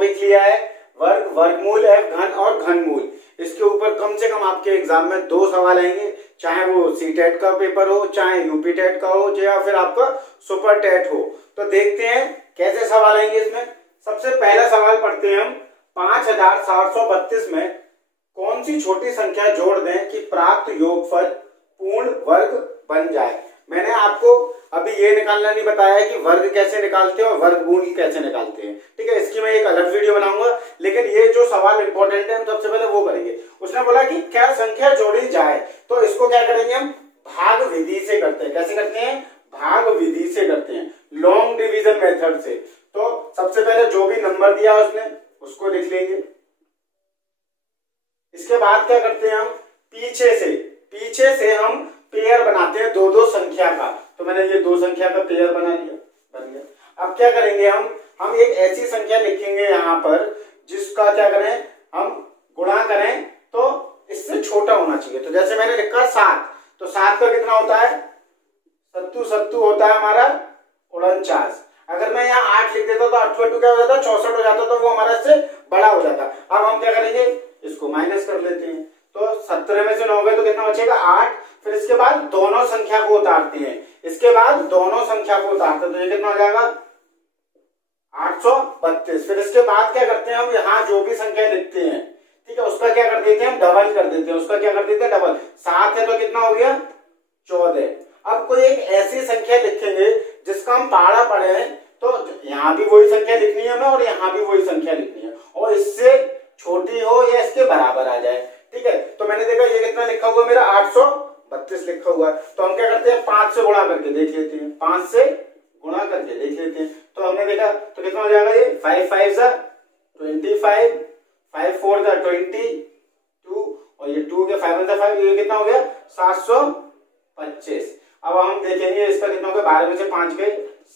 Topic लिया है वर्ग, वर्गमूल एवं घन और घनमूल। इसके ऊपर कम से कम आपके एग्जाम में 2 सवाल आएंगे, चाहे वो सीटेट का पेपर हो, चाहे यूपी टेट का हो, या फिर आपका सुपर टेट हो। तो देखते हैं कैसे सवाल आएंगे इसमें। सबसे पहला सवाल पढ़ते हैं हम। 5732 में कौन सी छोटी संख्या जोड़ दें कि प्राप्त योगफल पूर्ण वर्ग बन जाए। मैंने आपको अभी ये निकालना नहीं बताया कि वर्ग कैसे निकालते हैं और वर्गमूल कैसे निकालते हैं, ठीक है। इसकी मैं एक अलग वीडियो बनाऊंगा, लेकिन ये जो सवाल इंपॉर्टेंट है हम सबसे पहले वो करेंगे। उसने बोला कि क्या संख्या जोड़ी जाए, तो इसको क्या करेंगे हम, भाग विधि से करते हैं। कैसे करते हैं, भाग विधि से करते हैं, लॉन्ग डिवीजन मेथड से। तो सबसे पहले जो भी नंबर दिया उसने उसको लिख लेंगे। इसके बाद क्या करते हैं हम, पीछे से हम पेयर बनाते हैं 2-2 संख्या का। तो मैंने ये 2 संख्या का पेयर बना लिया, बन गया। अब क्या करेंगे हम एक ऐसी संख्या लिखेंगे यहाँ पर जिसका क्या करें, हम गुणा करें तो इससे छोटा होना चाहिए। तो जैसे मैंने लिखा 7, तो 7 का कितना होता है, सत्तू होता है हमारा 49। अगर मैं यहाँ 8 लिख देता तो 8 क्या हो जाता, 64 हो जाता, तो वो हमारा इससे बड़ा हो जाता। अब हम क्या करेंगे, इसको माइनस कर लेते हैं। तो 17 में से 9 गए तो कितना बचेगा, 8। फिर इसके बाद दोनों संख्या को उतारते हैं, तो ये कितना हो जाएगा, 832। फिर इसके बाद क्या करते हैं हम, यहाँ जो भी संख्या लिखते हैं, ठीक है, उसका क्या कर देते हैं, हम डबल कर देते हैं, डबल। 7 है तो कितना हो गया, 14। अब कोई एक ऐसी संख्या लिखेंगे जिसका हम पाड़ा पढ़े हैं, तो यहाँ भी वही संख्या लिखनी है हमें और यहाँ भी वही संख्या लिखनी है, और इससे छोटी हो या इसके बराबर आ जाए, ठीक है। तो मैंने देखा ये कितना लिखा हुआ मेरा, 832 लिखा हुआ है। तो हम क्या करते हैं, 5 से गुणा करके देख लेते हैं, तो हमने देखा तो कितना हो जाएगा, ये 5 5 25, 5 4 22, और ये 2 के 5 5, ये कितना हो गया, 725। अब हम देखेंगे इसका कितना हो गया, 12 में से 5 गए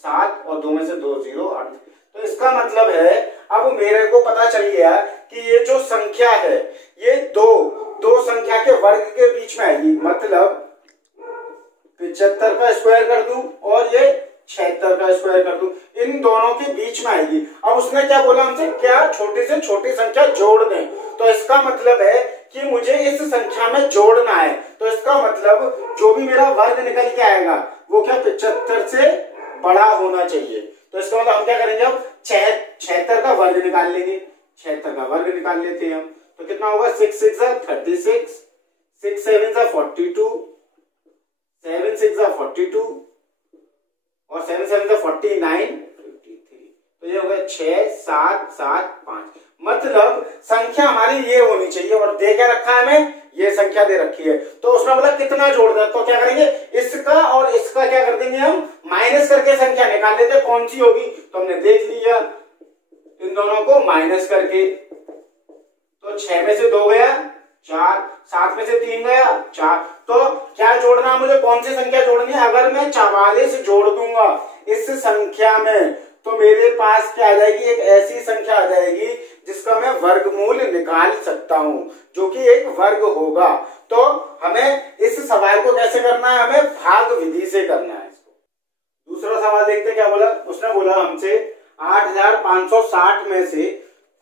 7 और 2 में से 2 0 8। तो इसका मतलब है अब मेरे को पता चल गया कि ये जो संख्या है ये दो संख्या के वर्ग के बीच में आएगी। मतलब 75 का स्क्वायर कर दूं और ये 76 का स्क्वायर कर दूं, इन दोनों के बीच में आएगी। अब उसने क्या बोला हमसे, क्या छोटी से छोटी संख्या जोड़ दें। तो इसका मतलब है कि मुझे इस संख्या में जोड़ना है। तो इसका मतलब जो भी मेरा वर्ग निकल के आएगा वो क्या 75 से बड़ा होना चाहिए। तो इसका मतलब हम क्या करेंगे, अब 76 का वर्ग निकाल लेंगे, 76 का वर्ग निकाल लेते हैं हम। तो कितना होगा, 6 6 36, 6 7 42, 7 6 42 और 7 7 49, 53। तो ये हो गया 6 7 7 5। मतलब संख्या हमारी ये होनी चाहिए, और दे क्या रखा है हमें, ये संख्या दे रखी है। तो उसने बोला कितना जोड़ दे, तो क्या करेंगे, इसका और इसका क्या कर देंगे, हम माइनस करके संख्या निकाल लेते, कौन सी होगी। तो हमने देख लिया इन दोनों को माइनस करके, तो 6 में से 2 गया 4, 7 में से 3 गया 4। तो क्या जोड़ना है मुझे, कौन सी संख्या जोड़नी है। अगर मैं 44 जोड़ दूंगा इस संख्या में, तो मेरे पास क्या आ जाएगी, एक ऐसी संख्या आ जाएगी जिसका मैं वर्गमूल निकाल सकता हूं, जो कि एक वर्ग होगा। तो हमें इस सवाल को कैसे करना है, हमें भाग विधि से करना है इसको। दूसरा सवाल देखते क्या बोला। उसने बोला हमसे 8560 में से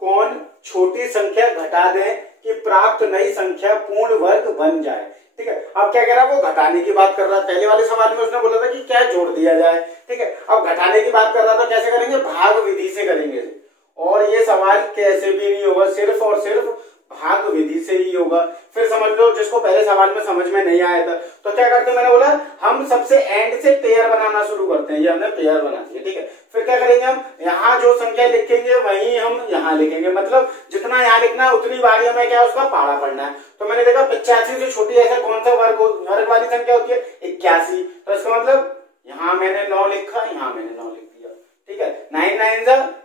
कौन छोटी संख्या घटा दें कि प्राप्त नई संख्या पूर्ण वर्ग बन जाए, ठीक है। अब क्या कह रहा है, वो घटाने की बात कर रहा है। पहले वाले सवाल में उसने बोला था कि क्या जोड़ दिया जाए, ठीक है। अब घटाने की बात कर रहा था, कैसे करेंगे, भाग विधि से करेंगे। और ये सवाल कैसे भी नहीं होगा, सिर्फ और सिर्फ भाग विधि से ही होगा। फिर समझ लो जिसको पहले सवाल में समझ में नहीं आया था, तो क्या करते हैं, मैंने बोला हम सबसे एंड से पेयर बनाना शुरू करते हैं। ये हमने पेयर बना दिया, ठीक है। फिर क्या करेंगे, हम यहाँ जो संख्या लिखेंगे वही हम यहाँ लिखेंगे। मतलब जितना यहाँ लिखना है उतनी बारी हमें क्या उसका पाड़ा पढ़ना है। तो मैंने देखा 85 से छोटी ऐसा कौन सा वर्ग वाली संख्या होती है, 81। तो इसका मतलब यहाँ मैंने 9 लिखा, यहाँ मैंने 9 लिख दिया, ठीक है। 9 9 8।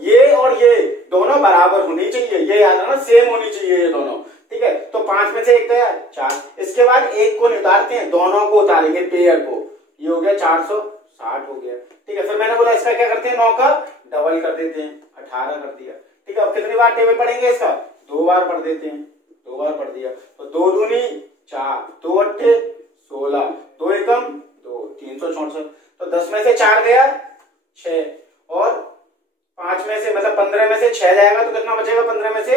ये और ये दोनों बराबर होनी चाहिए, ये याद रखना, सेम होनी चाहिए ये दोनों, ठीक है। तो 5 में से 1 गया 4। इसके बाद 1 को उतारते हैं, दोनों को उतारेंगे पेयर को, ये हो गया 460 हो गया, ठीक है। फिर मैंने बोला इसका क्या करते हैं, 9 का डबल कर देते हैं, 18 कर दिया, ठीक है। अब कितनी बार टेबल पढ़ेंगे इसका, 2 बार पढ़ देते हैं, 2 बार पढ़ दिया। तो 2 दूनी 4, 2 अट्ठे 16, 2 एकम 2, 364। तो 10 में से 4 गया 6, और 5 में से मतलब 15 में से 6 जाएगा तो कितना बचेगा, 15 में से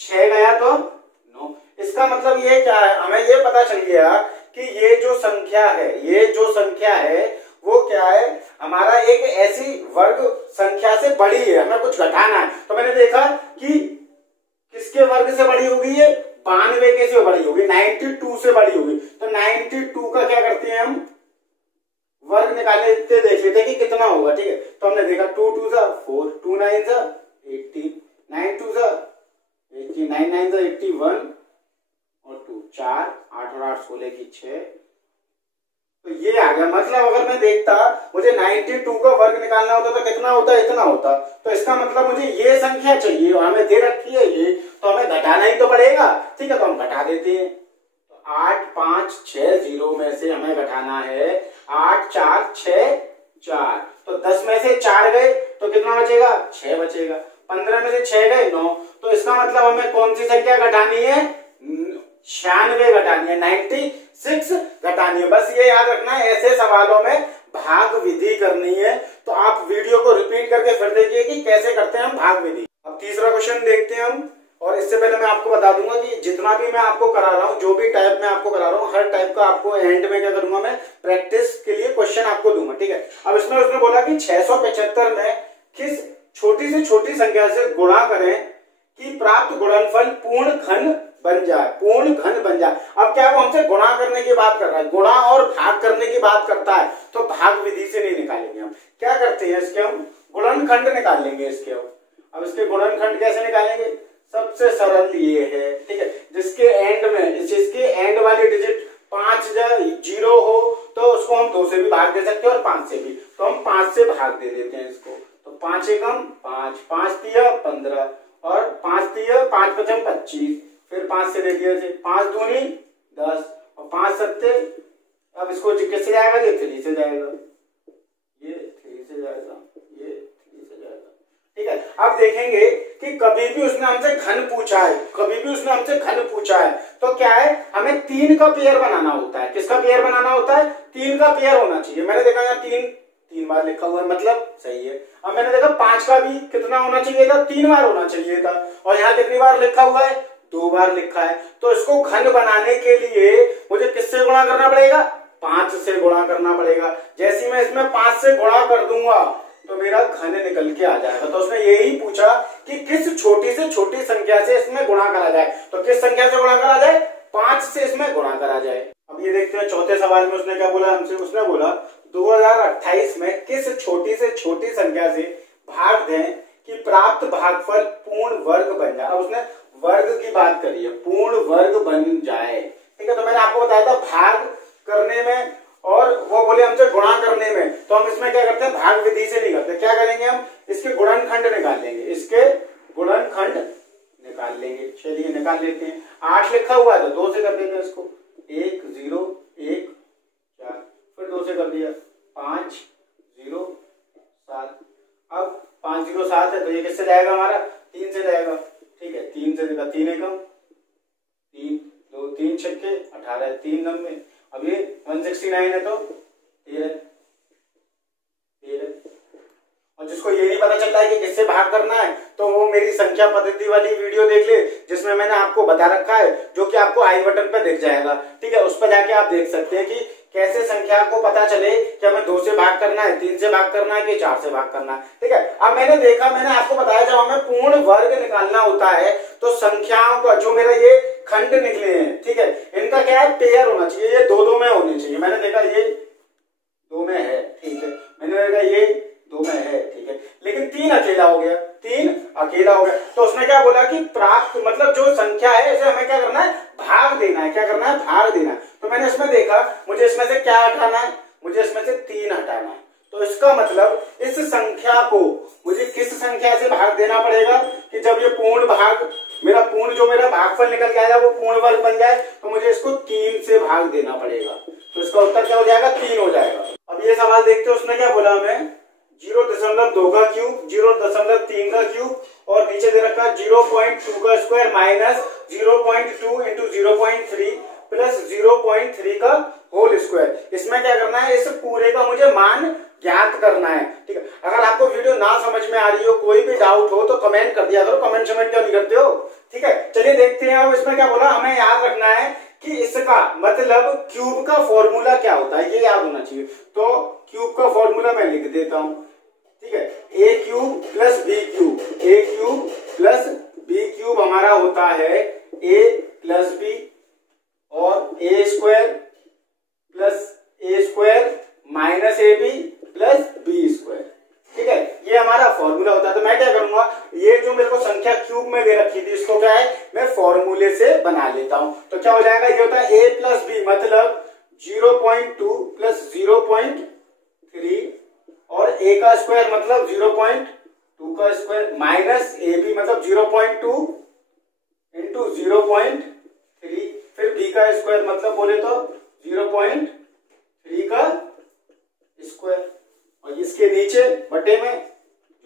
6 गया तो 9। इसका मतलब ये क्या है, हमें ये पता चल गया कि ये जो संख्या है वो क्या है, हमारा एक ऐसी वर्ग संख्या से बड़ी है, हमें कुछ घटाना है। तो मैंने देखा कि किसके वर्ग से बड़ी होगी, ये 92 के से बड़ी होगी, 92 से बड़ी होगी। तो 92 का क्या करते हैं हम, वर्ग निकालने देख लेते हैं कि कितना होगा। ठीक है, तो हमने देखा 2 2 सा 4, 2 9 सा 18, 9 2 सा 80, 9 9 सा 81 और 2 4, 8 और 8 16 की 6। तो ये आ गया। मतलब अगर मैं देखता मुझे 92 का वर्ग निकालना होता तो कितना होता, इतना होता। तो इसका मतलब मुझे ये संख्या चाहिए और हमें दे रखी है ये, तो हमें घटाना ही तो पड़ेगा। ठीक है, तो हम घटा देते हैं। तो 8 5 6 0 में से हमें घटाना है 8 4 6 4। तो 10 में से 4 गए तो कितना बचेगा, 6 बचेगा। 15 में से 6 गए 9। तो इसका मतलब हमें कौन सी संख्या घटानी है, 96 घटानी है, 96 घटानी है। बस ये याद रखना है, ऐसे सवालों में भाग विधि करनी है। तो आप वीडियो को रिपीट करके फिर देखिए कि कैसे करते हैं हम भाग विधि। अब तीसरा क्वेश्चन देखते हैं हम। और इससे पहले मैं आपको बता दूंगा कि जितना भी मैं आपको करा रहा हूं, जो भी टाइप में आपको करा रहा हूं, हर टाइप का आपको एंड में क्या करूंगा, मैं प्रैक्टिस के लिए क्वेश्चन आपको दूंगा। ठीक है, अब इसमें उसने बोला कि 675 में किस छोटी से छोटी संख्या से गुणा करें कि प्राप्त गुणनफल पूर्ण घन बन जाए, पूर्ण घन बन जाए। अब क्या वो हमसे गुणा करने की बात कर रहा है, गुणा और भाग करने की बात करता है, तो भाग विधि से नहीं निकालेंगे हम। क्या करते हैं, इसके हम गुणनखंड निकाल लेंगे इसके। अब इसके गुणनखंड कैसे निकालेंगे, सबसे सरल ये है। ठीक है, जिसके एंड वाली डिजिट 5 या 0 हो तो उसको हम 2 से भी भाग दे सकते हैं और 5 से भी। तो हम 5 से भाग दे देते हैं इसको। तो 5 एकम 5, 5 तिया 15 और 5 तिया 5 पचम 25, फिर 5 से दे दिया, 5 दूनी 10 और 5 सत्ते। अब इसको किससे जाएगा, ये 3 से जाएगा, ये 3 से जाएगा, ये 3 से जाएगा। ठीक है, अब देखेंगे कि कभी भी उसने हमसे घन पूछा है, तो क्या है, हमें 3 का पेयर बनाना होता है। किसका पेयर बनाना होता है, 3 का पेयर होना चाहिए। मैंने देखा यहाँ 3 बार लिखा हुआ है, मतलब सही है। अब मैंने देखा 5 का भी कितना होना चाहिए था, 3 बार होना चाहिए था। और यहाँ कितनी बार लिखा हुआ है, 2 बार लिखा है। तो इसको घन बनाने के लिए मुझे किससे गुणा करना पड़ेगा, 5 से गुणा करना पड़ेगा। जैसे मैं इसमें 5 से गुणा कर दूंगा तो मेरा घन निकल के आ जाएगा। तो उसने यही पूछा कि किस छोटी से छोटी संख्या से इसमें गुणा करा जाए। तो किस संख्या से गुणा करा जाए, 5 से इसमें गुणा करा जाए। अब ये देखते हैं चौथे सवाल में उसने क्या बोला हमसे। उसने बोला 2028 में किस छोटी से छोटी संख्या से भाग दें कि प्राप्त भागफल पूर्ण वर्ग बन जाए। अब उसने वर्ग की बात करी है, पूर्ण वर्ग बन जाए। ठीक है, तो मैंने आपको बताया था भाग करने में और वो बोले हमसे गुणा करने में। तो हम इसमें क्या करते हैं, भाग विधि से नहीं करते। क्या करेंगे, हम इसके गुणनखंड निकाल लेंगे, इसके गुणनखंड निकाल लेंगे। चलिए निकाल लेते हैं। 8 लिखा हुआ है तो 2 से कर देंगे इसको, 1 0 1 4, फिर 2 से कर दिया 5 0 7। अब 5 0 7 है तो ये किससे जाएगा, हमारा 3 से जाएगा। ठीक है, 3 से देगा, 3 एकम 3 2 3 छक्के 18, 3 90। अब ये 169 है तो 13। और जिसको ये नहीं पता चल रहा है कि किससे भाग करना है तो वो मेरी संख्या पद्धति वाली वीडियो देख ले, जिसमें मैंने आपको बता रखा है, जो कि आपको आई बटन पे दिख जाएगा। ठीक है, उस पर जाके आप देख सकते हैं कि कैसे संख्या को पता चले कि हमें 2 से भाग करना है, 3 से भाग करना है कि 4 से भाग करना है। ठीक है, अब मैंने आपको बताया जब हमें पूर्ण वर्ग निकालना होता है तो संख्याओं का जो मेरा ये खंड निकले हैं, ठीक है, इनका क्या है, पेयर होना चाहिए। ये 2 में होने चाहिए। मैंने देखा ये 2 में है, ठीक है, मैंने देखा ये 2 में है, ठीक है, लेकिन 3 अकेला हो गया, 3 अकेला हो गया। तो उसने क्या बोला कि प्राप्त मतलब जो संख्या है इसे हमें क्या करना है, भाग देना है। क्या करना है, भाग देना है। तो मैंने इसमें देखा मुझे इसमें से क्या हटाना है, मुझे इसमें से 3 हटाना है। तो इसका मतलब इस संख्या को मुझे किस संख्या से भाग देना पड़ेगा कि जब ये पूर्ण भाग मेरा भागफल निकल के आएगा वो पूर्ण वर्ग बन जाए, तो मुझे इसको 3 से भाग देना पड़ेगा। तो इसका उत्तर क्या हो जाएगा, 3 हो जाएगा। अब ये सवाल देखते हैं, उसने क्या बोला हमें, 0.2 का क्यूब, 0.3 का क्यूब और नीचे दे रखा 0.2 का स्क्वायर माइनस 0.2 इंटू 0.3 प्लस 0.3 का होल स्क्वायर। इसमें क्या करना है, इस पूरे का मुझे मान ज्ञात करना है। ठीक है, अगर आपको वीडियो ना समझ में आ रही हो, कोई भी डाउट हो तो कमेंट कर दिया करो। कमेंट क्यों नहीं करते हो? ठीक है, चलिए देखते हैं। अब इसमें क्या बोला, हमें याद रखना है कि इसका मतलब क्यूब का फॉर्मूला क्या होता है, ये याद होना चाहिए। तो क्यूब का फॉर्मूला मैं लिख देता हूं। ठीक है, A cube plus B cube, A cube plus B cube हमारा होता है ए प्लस बी, और A square plus A square minus A B plus B square. ठीक है, ये हमारा फॉर्मूला होता है। तो मैं क्या करूंगा, ये जो मेरे को संख्या क्यूब में दे रखी थी इसको क्या है, मैं फॉर्मूले से बना लेता हूं। तो क्या हो जाएगा, ये होता है ए प्लस बी मतलब 0.2 प्लस 0.3, और ए का स्क्वायर मतलब 0.2 का स्क्वायर, माइनस ए बी मतलब 0.2 इंटू 0.3, फिर बी का स्क्वायर मतलब बोले तो 0.3 का स्क्वायर, और इसके नीचे बटे में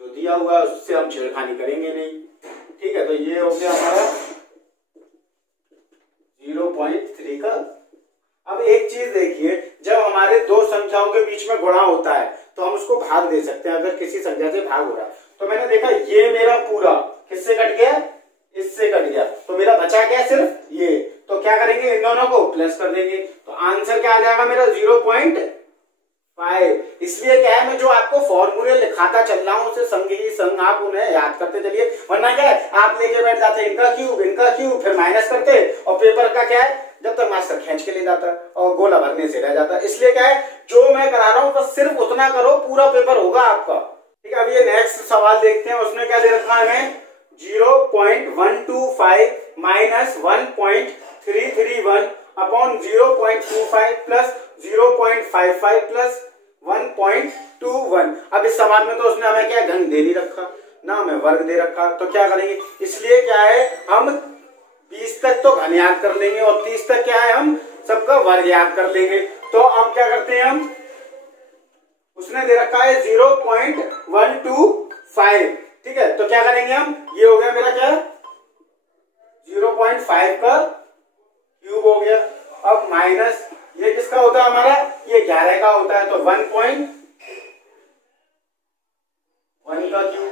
जो दिया हुआ है उससे हम छेड़खानी करेंगे नहीं। ठीक है, तो ये हो गया हमारा 0.3 का। अब एक चीज देखिए, जब हमारे दो संख्याओं के बीच में गुणा होता है तो हम उसको भाग दे सकते हैं। अगर किसी संख्या से भाग हो रहा है तो मैंने देखा ये मेरा पूरा किससे कट गया, इससे कट गया, तो मेरा बचा क्या, सिर्फ ये। तो क्या करेंगे, इन दोनों को प्लस कर देंगे, तो आंसर क्या आ जाएगा मेरा 0.5। इसलिए क्या है, मैं जो आपको फॉर्मूले लिखाता चल रहा हूं उसे संग ही संग आप उन्हें याद करते चलिए, वरना क्या है आप लेके बैठ जाते इनका क्यूब फिर माइनस करते, और पेपर का क्या है जब तक मास्टर खींच के ले जाता और गोला भरने से रह जाता। इसलिए क्या है, जो मैं करा रहा हूं बस सिर्फ उतना करो, पूरा पेपर होगा आपका। ठीक है, अब ये नेक्स्ट सवाल देखते हैं। उसने क्या दे रखा है, 0.125 माइनस 1.331 अपॉन 0.25 प्लस 0.55 प्लस 1.21। अब इस सवाल में तो उसने हमें क्या घन दे नहीं रखा ना, हमें वर्ग दे रखा, तो क्या करेंगे, इसलिए क्या है हम 20 तक तो घन याद कर लेंगे और 30 तक क्या है हम सबका वर्ग याद कर लेंगे। तो अब क्या करते हैं हम, उसने दे रखा है 0.125। ठीक है, तो क्या करेंगे हम, ये हो गया मेरा क्या 0.5 का क्यूब हो गया। अब माइनस ये किसका होता है हमारा, ये 11 का होता है, तो 1.1 का क्यूब।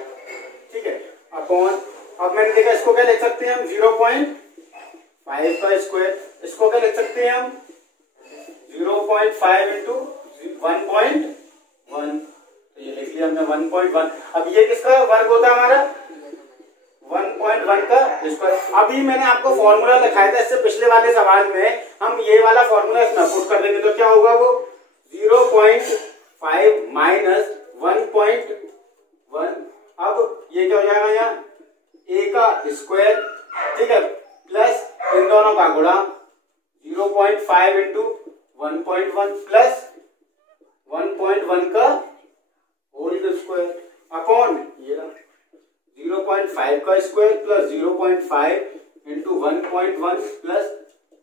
ठीक है, अपॉन, अब मैंने देखा इसको क्या लिख सकते हैं हम 0.5 का स्क्वायर, इसको क्या लिख सकते हैं हम 0.5 इंटू 1.1, तो ये लिख लिया हमने 1.1। अब ये किसका वर्ग होता है हमारा 1.1 का स्क्वायर। अभी मैंने आपको फॉर्मूला लिखाया था इससे पिछले वाले सवाल में, हम ये वाला फॉर्मूला इसमें पुट कर देंगे, तो क्या होगा वो 0.5 माइनस 1.1। अब ये क्या हो जाएगा यहाँ ए का स्क्वायर, ठीक है, प्लस इन दोनों का गुणा 0.5 इंटू 1.1 प्लस 1.1 का होल स्क्वायर अपॉन ये 0.5 का स्क्वायर प्लस 0.5 इंटू 1.1 प्लस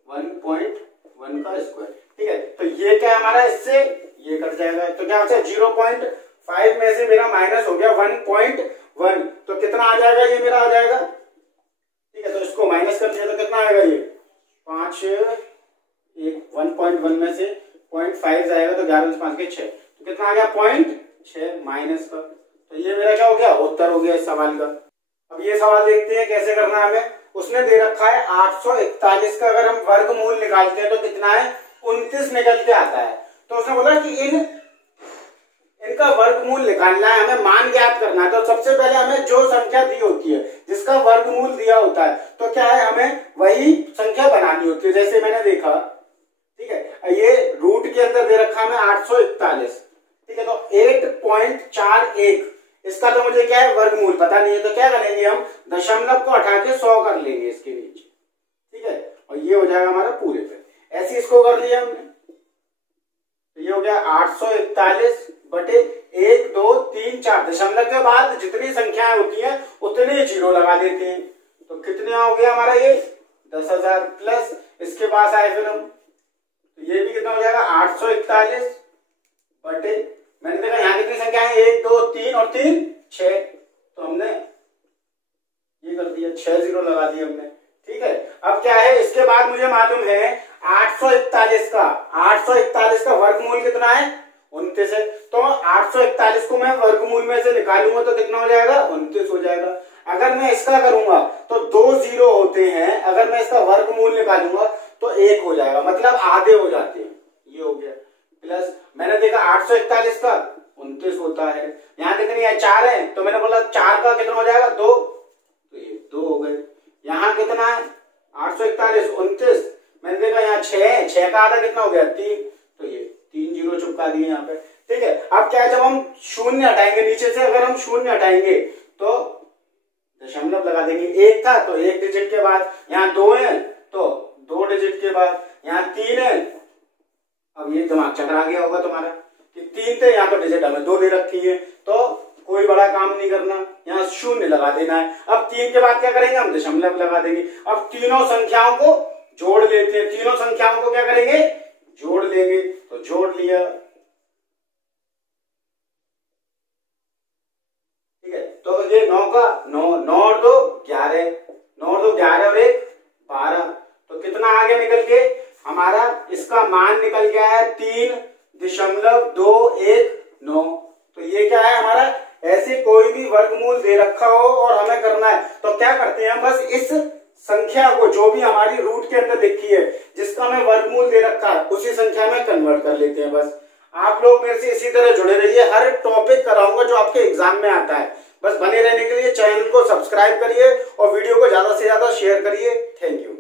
1.1 का स्क्वायर। ठीक है, तो ये क्या हमारा इससे ये कट जाएगा, तो क्या होता है 0.5 में से मेरा माइनस हो गया 1.1, तो कितना आ जाएगा, ये मेरा आ जाएगा। ठीक है, तो इसको माइनस कर दिया तो कितना आएगा ये 5, 1.1 में से 0.5 जाएगा तो 11 में 5 के 6, तो कितना आ गया 0.6 माइनस का। तो ये मेरा क्या हो गया, उत्तर हो गया इस सवाल का। अब ये सवाल देखते हैं कैसे करना है हमें। उसने दे रखा है 841 का अगर हम वर्गमूल निकालते हैं तो कितना है 29 निकल के आता है। तो उसने बोला कि इनका वर्गमूल निकालना है, हमें मान ज्ञात करना है। तो सबसे पहले हमें जो संख्या दी होती है जिसका वर्गमूल दिया होता है तो क्या है हमें वही संख्या बनानी होती है। जैसे मैंने देखा, ठीक है, ये रूट के अंदर दे रखा है 841, ठीक है, तो 8.41 इसका तो मुझे क्या है वर्गमूल पता नहीं है, तो क्या करेंगे हम दशमलव को हटा के 100 कर लेंगे इसके नीचे। ठीक है, और ये हो जाएगा हमारा पूरे पे। ऐसे इसको कर लिया हमने, तो ये हो गया 841 बटे 1, 2, 3, 4। दशमलव के बाद जितनी संख्याएं होती हैं उतने जीरो लगा देते हैं, तो कितने हो गया हमारा ये 10,000 प्लस इसके पास आए फिर हम, तो ये भी कितना हो जाएगा 841 बटे, मैंने देखा यहाँ कितनी संख्या है 1, 2, 3 और 3 6, तो हमने ये कर दिया 6 जीरो लगा दिए हमने। ठीक है, अब क्या है इसके बाद मुझे मालूम है 841 का वर्गमूल कितना है 29 है। तो 841 को मैं वर्गमूल में से निकालूंगा तो कितना हो जाएगा, 29 हो जाएगा। अगर मैं इसका करूंगा तो 2 0 होते हैं, अगर मैं इसका वर्गमूल निकालूंगा तो 1 हो जाएगा, मतलब आधे हो जाते हैं। ये हो गया। प्लस मैंने देखा 841 का 29 होता है, यहाँ देखने यहाँ 4 है तो मैंने बोला 4 का कितना हो जाएगा, 2, तो ये 2 हो गए। यहाँ कितना है 841 29, मैंने देखा यहाँ 6 है, 6 का आधा कितना हो गया 3, तो ये 3 0 चिपका दिए यहाँ पे। ठीक है, अब क्या है, जब हम शून्य हटाएंगे नीचे से, अगर हम शून्य हटाएंगे तो दशमलव लगा देंगे। 1 था तो 1 डिजिट के बाद, यहाँ 2 है तो 2 डिजिट के बाद, यहाँ 3 है। अब ये दिमाग चकरा गया होगा तुम्हारा कि 3 थे, यहाँ तो डिजिट हमें 2 दे रखी है, तो कोई बड़ा काम नहीं करना, यहाँ शून्य लगा देना है। अब 3 के बाद क्या करेंगे, हम दशमलव लगा देंगे। अब तीनों संख्याओं को जोड़ लेते हैं, तीनों संख्याओं को क्या करेंगे, जोड़ लेंगे, तो जोड़ लिया। ठीक है, तो ये 9 का 9 और 2 11, 9 और 2 11 और 1 12, तो कितना आगे निकल के हमारा इसका मान निकल गया है 3.219। तो ये क्या है हमारा, ऐसे कोई भी वर्गमूल दे रखा हो और हमें करना है तो क्या करते हैं, बस इस संख्या को जो भी हमारी रूट के अंदर लिखी है, जिसका हमें वर्गमूल दे रखा है, उसी संख्या में कन्वर्ट कर लेते हैं। बस आप लोग मेरे से इसी तरह जुड़े रहिए, हर टॉपिक कराऊंगा जो आपके एग्जाम में आता है। बस बने रहने के लिए चैनल को सब्सक्राइब करिए और वीडियो को ज्यादा से ज्यादा शेयर करिए। Thank you.